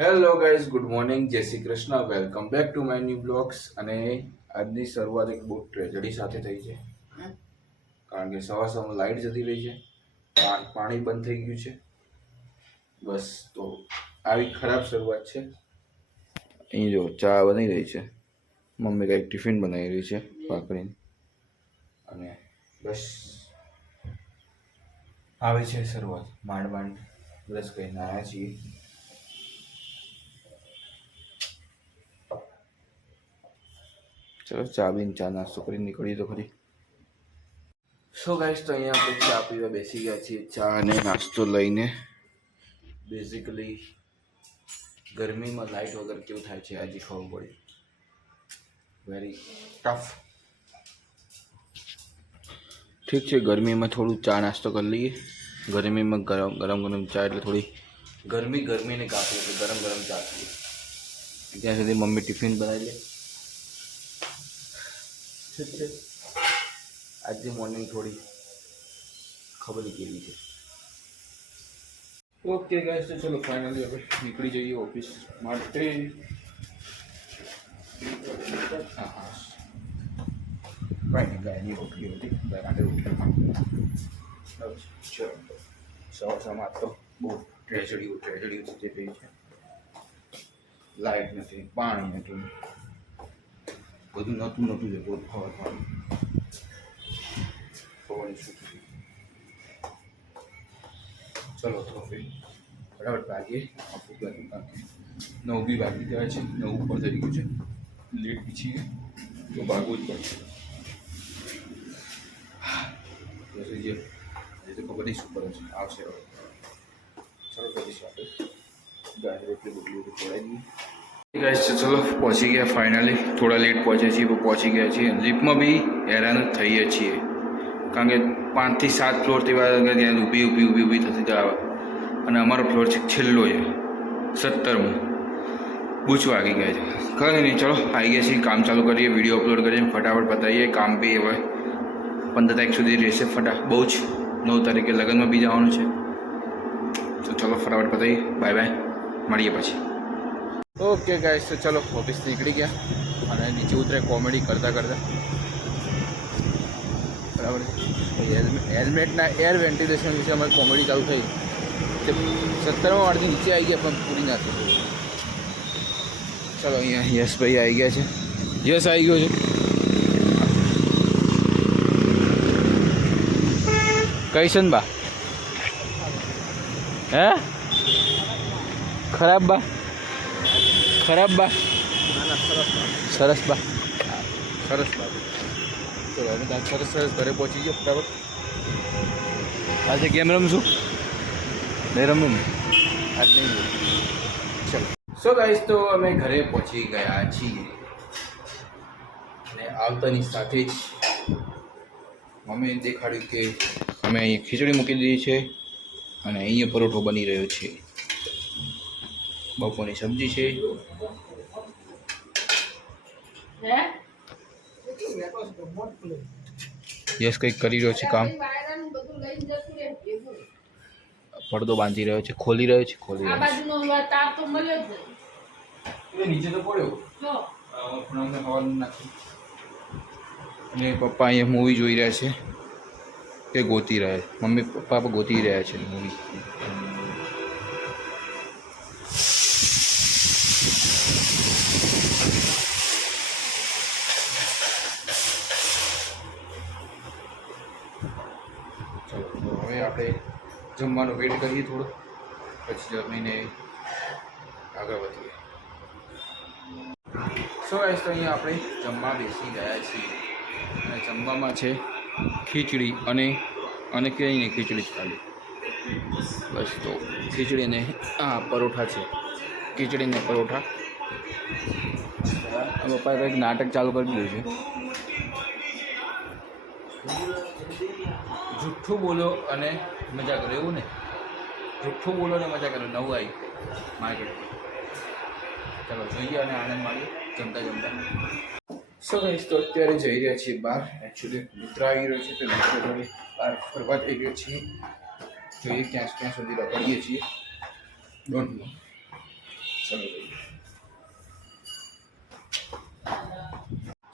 Hello guys good morning જય Shri Krishna. Welcome back to my new blogs અને આજની શરૂઆત એક બહુ ટ્રેજડી સાથે થઈ છે. કારણ કે સવાર સવારમાં લાઇટ જતી રહી છે. પાણી બંધ થઈ ગયું છે. બસ તો આવી ખરાબ શરૂઆત છે. અહીં જો ચા બની રહી છે. મમ્મી કંઈક ટિફિન બનાવી રહી છે ભાખરીને. અને બસ આવે છે શરૂઆત. માંડ માંડ. બ્રશ કરીને આવ્યા છીએ. ચલો, ચા બીન, ચા નાસ્તો કરી નીકળી તો ખરી સો ગાઈસ તો અહીંયા આપણે ચા પીવા બેસી ગયા છીએ. ચા અને નાસ્તો લઈને બેઝિકલી ગરમીમાં લાઇટ વગર કેવું થાય છે આજે ખબર પડી. વેરી ટફ ઠીક છે, ગરમીમાં થોડું ચા નાસ્તો કરી લઈએ. ગરમીમાં ગરમ ગરમ ગરમ ચા એટલે થોડી ગરમી ગરમીને કાપી એટલે ગરમ ગરમ ચા પીએ. ત્યાં સુધી મમ્મી ટિફિન બનાવી લે. ઠીક છે આજની મોર્નિંગ થોડી ખબર કેવી છે ઓકે ગાઈસ તો ચલો ફાઇનલી હવે નીકળી જઈએ ઓફિસ માટે હા હા કાંઈ નહીં ગાયની રોટલી હતી ગાય માટે રોટલી ચલો સવાર સવારમાં તો બહુ ટ્રેજડી ટ્રેજડી થતી રહી છે લાઇટ નથી પાણી નથી બધું નહોતું નહોતું છે બધું ખબર પડે. પવન શું ચલો તો ફરી ફટાફટ ભાગીએ ઓફિસ બાજુ કારણ નવ બી વાગી ગયા છે નવ ઉપર થઈ ગયું છે. લેટ છીએ તો ભાગવું જ પડશે. પછી જે હજી તો ખબર નહીં શું કરે છે. આવશે હવે. ચલો કરીશું આપણે ગાય રોટલી બધું તો ચલો પહોંચી ગયા ફાઇનલી થોડા લેટ પહોંચ્યા છીએ પહોંચી ગયા છીએ લિફ્ટમાં બી હેરાન થઈએ છીએ કારણ કે પાંચથી સાત ફ્લોર તેવા ત્યાં ઊભી ઊભી ઊભી ઊભી થતી આવે અને અમારો ફ્લોર છે છેલ્લો છે સત્તરમો બૂચ વાગી ગયા છે કંઈ નહીં ચલો આવી ગયા છીએ કામ ચાલુ કરીએ વીડિયો અપલોડ કરીએ ફટાફટ બતાવીએ કામ બી હવે પંદર તારીખ સુધી રહેશે ફટા બહુ જ નવ તારીખે લગ્નમાં બી જવાનું છે તો ચલો ફટાફટ બતાવીએ બાય બાય મળીએ પછી ઓકે ગાઈસ તો ચલો ઓફિસ નીકળી ગયા અને નીચે ઉતરે કોમેડી કરતાં કરતાં. બરાબર હેલ્મેટના એર વેન્ટિલેશન વિશે અમારી કોમેડી ચાલુ થઈ. સત્તરમાં અડધી નીચે આવી ગયા, પણ પૂરી ના થઈ. ચલો અહીંયા યશભાઈ આવી ગયા છે. યશ આવી ગયો છે. કઈશન બા? હે? ખરાબ બા? ખરાબ બા. સરસ બા. સરસ બા. ચલો અમે ત્યાં સરસ સરસ ઘરે પહોંચી ગયો ફટાફટ. આજે ગેમ રમશું? નહીં રમું આજ નહીં ચલો. સો ગાઈસ તો અમે ઘરે પહોંચી ગયા છીએ. અને આવતાની સાથે જ મમ્મીએ દેખાડ્યું કે અમે અહીંયા ખીચડી મૂકી દીધી છે અને અહીંયા પરોઠો બની રહ્યો છે. બપોરની સબ્જી છે. યસ કંઈક કરી રહ્યો છે કામ. પડદો બાંધી રહ્યો છે ખોલી રહ્યો છે ખોલી આ રહ્યો છે. બાજુનો તાર તો મળ્યો જ એ નીચે તો પડ્યો. જો. ખૂણામાં હવાનું નાખ્યું અને પપ્પા અહીંયા મૂવી જોઈ રહ્યા છે. કે ગોતી રહ્યા છે. મમ્મી પપ્પા પણ ગોતી રહ્યા છે મૂવી ચલો તો હવે આપણે જમવાનો વેટ કરીએ થોડો, પછી જમીને આગળ વધીએ. સો ગાઈસ તો અહીંયા આપણે જમવા બેસી ગયા છીએ. અને જમવામાં છે ખીચડી અને અને કંઈ નહીં, ખીચડી જ ખાલી. બસ તો ખીચડી અને હા પરોઠા છે. ખીચડી ને પરોઠા. પપ્પાએ કંઈક નાટક ચાલુ કરી દીધું છે. જુઠ્ઠું બોલો અને મજા કરો, એવું ને? જુઠ્ઠું બોલો અને મજા કરો, નવું આવ્યું માર્કેટ. ચાલો, જોઈએ અને આનંદ માણીએ. જમતા જમતા. સો ગાઈસ તો અત્યારે જઈ રહ્યા છીએ બહાર. એકચ્યુઅલી મિત્ર આવી રહ્યો છે, તો મિત્ર જોડે બહાર ફરવા જઈ રહ્યો છીએ જોઈએ ક્યાં ક્યાં સુધી રખડીએ છીએ. ડોન્ટ નો ચલો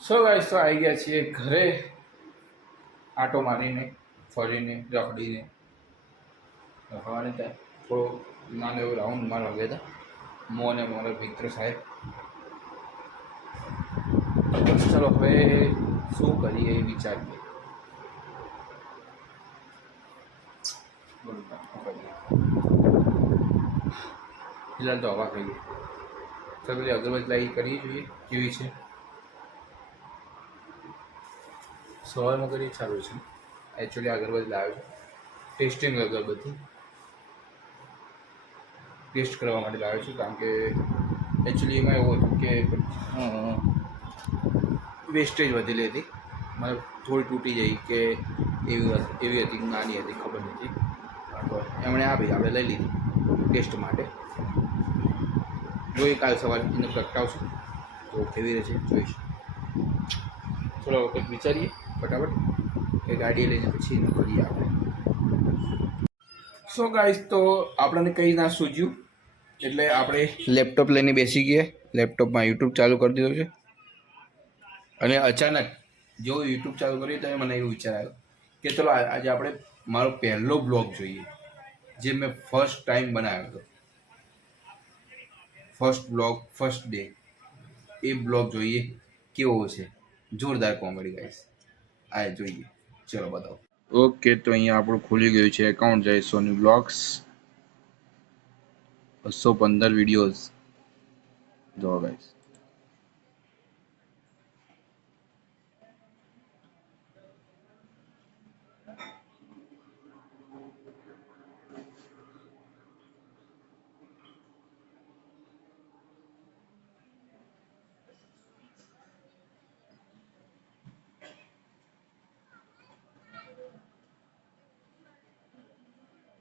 સો ગાઈસ તો આવી ગયા છીએ ઘરે. આટો મારીને. ફરીને, રખડીને, રખડવાને ત્યાં થોડો નાનો એવો રાઉન્ડ મારવા ગયા હતા મો અને મારા મિત્ર સાહેબ. ચલો હવે શું કરીએ એ વિચારીએ. ફિલહાલ તો હવા કરીએ તો પેલી અગરબત્તી લાગી કરીએ જોઈએ, કેવી છે? સવારમાં કરી સારું છે. એકચ્યુઅલી અગરબત્તી લાવ્યો છું. ટેસ્ટિંગ અગરબત્તી ટેસ્ટ કરવા માટે લાવ્યો છું, કારણ કે એકચ્યુઅલી એમાં એવું હતું કે વેસ્ટેજ વધેલી હતી મને થોડી તૂટી જઈ કે એવી એવી હતી નાની હતી, ખબર નથી. એમણે આપી, આપણે લઈ લીધી ટેસ્ટ માટે. જોઈ, કાલ સવારે એને પ્રગટાવશું તો કેવી રીતે જોઈશું. થોડા વખત વિચારીએ, ફટાફટ. એ ગાડી લઈને પછી એનું કરીએ આપણે સો ગાઈસ તો આપણને કંઈ ના સૂજ્યું એટલે આપણે લેપટોપ લઈને બેસી ગયા લેપટોપમાં યુટ્યુબ ચાલુ કરી દીધું છે. અને અચાનક જો યુટ્યુબ ચાલુ કર્યું તો મને એવું વિચાર આવ્યો કે ચલો આજે આપણે મારો પહેલો બ્લોગ જોઈએ, જે મેં ફર્સ્ટ ટાઈમ બનાવ્યો હતો. ફર્સ્ટ બ્લોગ ફર્સ્ટ ડે એ બ્લોગ જોઈએ કેવો છે? જોરદાર કોમેડી ગાઈસ આ જોઈએ. ચલો બતાવો. ઓકે, તો અહીંયા આપણું ખુલી ગયું છે એકાઉન્ટ જાય સોની બ્લોગ્સ. બસો પંદર વિડીયોઝ જો ગાઈસ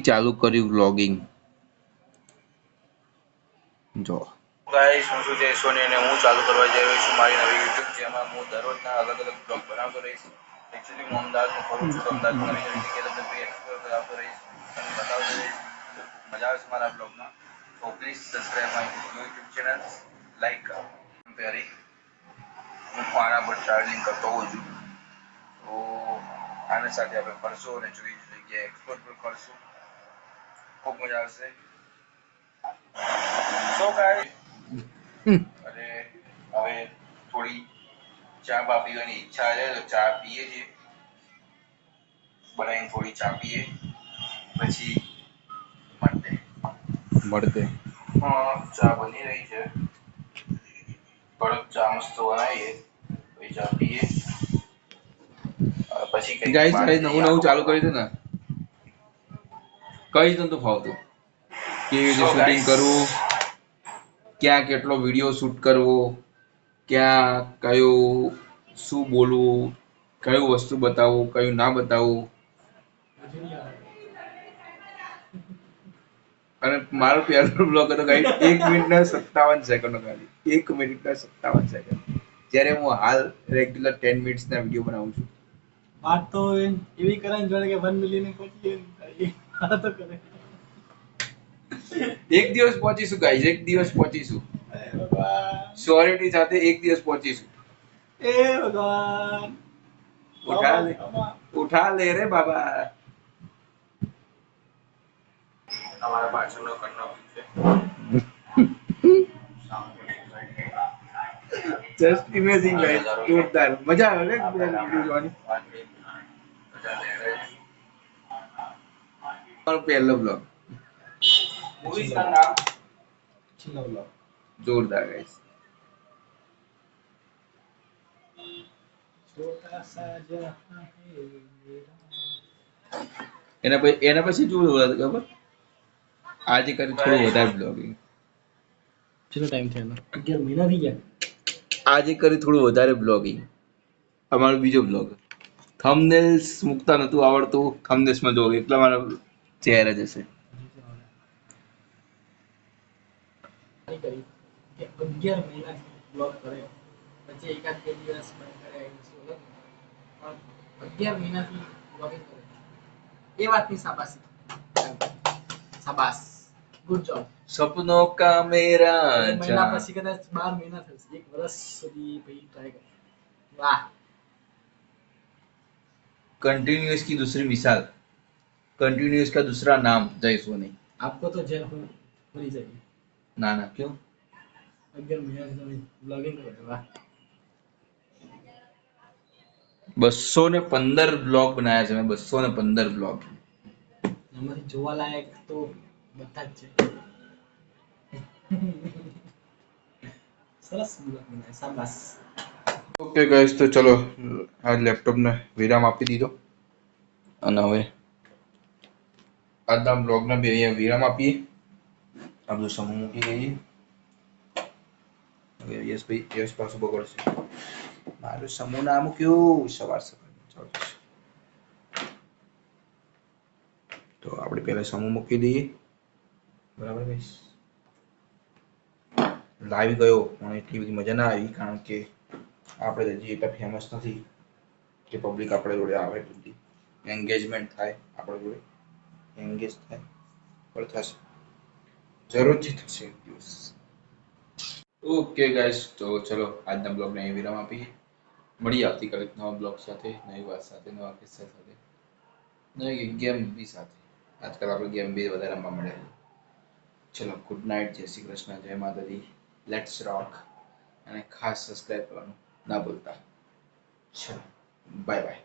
ચાલુ કર્યું વ્લોગિંગ જો. ગાઈસ હું છું સોની અને હું ચાલુ કરવા જઈ રહ્યો છું મારી નવી યુટ્યુબ જેમાં હું દરરોજના અલગ અલગ બ્લોગ બનાવતો રહીશ. એકચ્યુઅલી હું અમદાવાદમાં ફરું છું અમદાવાદમાં નવી નવી જગ્યાએ તમને એક્સપ્લોર કરાવતો રહીશ તમને બતાવતો રહીશ. મજા આવશે મારા બ્લોગમાં તો please subscribe my YouTube channel like કરો પ્યારી હું આના પર ટ્રાવેલિંગ કરતો હોઉં છું. તો આના સાથે આપણે ફરશું અને જોઈ જગ્યાએ એક્સપ્લોર પણ કરશું. ખૂબ મજા આવશે. સો ગાઈસ અને હવે થોડી ચા બા પીવાની ઈચ્છા છે તો ચા પીએ છીએ બનાવીને થોડી ચા પીએ. પછી મળતે. મળતે. હા ચા બની રહી છે. કડક ચા મસ્ત બનાવીએ પછી ચા પીએ. પછી કઈ ગાઈસ ગાઈસ નવું નવું ચાલુ કર્યું હતું ને? કઈ જ નતું ફાવતું. કેવી રીતે શૂટિંગ કરવું? ક્યાં કેટલો વીડિયો શૂટ કરવો? ક્યાં કયું શું બોલવું? કયું વસ્તુ બતાવવું? કયું ના બતાવવું? અને મારો પહેલો બ્લોગ હતો કઈ એક મિનિટના સત્તાવન સેકન્ડનો ખાલી. એક મિનિટના સત્તાવન સેકન્ડ જ્યારે હું હાલ રેગ્યુલર ટેન મિનિટ્સના વીડિયો બનાવું છું. વાત તો એવી કરે જાણે કે વન મિલિયન પહોંચી તો કરે એક દિવસ પહોંચીશું ગાઈસ એક દિવસ પહોંચીશું અરે ભગવાન શ્યોરિટી સાથે એક દિવસ પહોંચીશું એ ભગવાન। ઉઠા લે. આમાં- ઉઠા લે રે બાબા. અમારા પાછળનો કર્ણવ છે? જસ્ટ ઇમેજિંગ ગાઈસ જોરદાર. મજા આવે ને વિડિયો જોવાની? આપણો પહેલો બ્લોગ જોરદાર ગાઈસ. એના પછી એના પછી શું બોલા ખબર? આજે કરી થોડું વધારે બ્લોગિંગ કેટલો ટાઈમ થયો 11 મહિના થઈ ગયા. આજે કરી થોડું વધારે બ્લોગિંગ અમારો બીજો બ્લોગ થંબનેલ્સ મૂકતા નતું આવડતું. થંબનેલ્સમાં જો એટલા મારા ચહેરા જશે કરી કરી કે અગિયાર મહિના બ્લોગ કરે પછી એકાદ બે દિવસ બંધ કરે એવું શું અલગ પણ અગિયાર મહિનાથી બ્લોગિંગ કરે એ વાતની શાબાશી શાબાશ ગુડ જોબ સપનો કા મેરા મહિના જાન પછી કદાચ બાર મહિના થશે એક વર્ષ સુધી પછી ટ્રાય કરે वाह कंटिन्यूअस की दूसरी मिसाल कंटिन्यूअस का दूसरा नाम जय सोनी आपको तो जेल हो- होनी चाहिए ना ना क्यों अगर मेरा તમે બ્લોગિંગ કરો છો, વાહ બસો ને પંદર બ્લોગ બનાવ્યા છે મેં બસો ને પંદર બ્લોગ એમાંથી જોવાલાયક તો બધા જ છે સરસ બ્લોગ બનાવે શાબાશ ઓકે ગાઈસ તો ચલો આ લેપટોપને વિરામ આપી દીધો અને હવે આજના બ્લોગને બે અહીંયા વિરામ આપીએ. આ બધું સમૂહ મૂકી દઈએ. હવે યશભાઈ યશ પાછું બગડશે. મારું સમૂહ ના મૂક્યું. સવાર સવાર. તો આપણે પહેલા સમૂહ મૂકી દઈએ. બરાબર ગાઈસ લાવી ગયો. પણ એટલી બધી મજા ના આવી, કારણ કે આપણે હજી એટલા ફેમસ નથી કે પબ્લિક આપણે જોડે આવે બધી. એન્ગેજમેન્ટ થાય આપણે જોડે. એન્ગેજ થાય. પણ થશે. જરૂરથી થશે. દિવસ ઓકે ગાઈસ તો ચલો આજના બ્લોગને અહીં વિરામ આપીએ. મળીએ આવતીકાલે નવા બ્લોગ સાથે નવી વાત સાથે નવા કિસ્સા સાથે નવી ગેમ બી સાથે. આજકાલ આપણે ગેમ બી વધારે રમવા મળે ચલો ગુડ નાઇટ જય શ્રી કૃષ્ણ જય માતાજી. લેટ્સ રોક અને ખાસ સબસ્ક્રાઇબ કરવાનું ના ભૂલતા. ચલો બાય બાય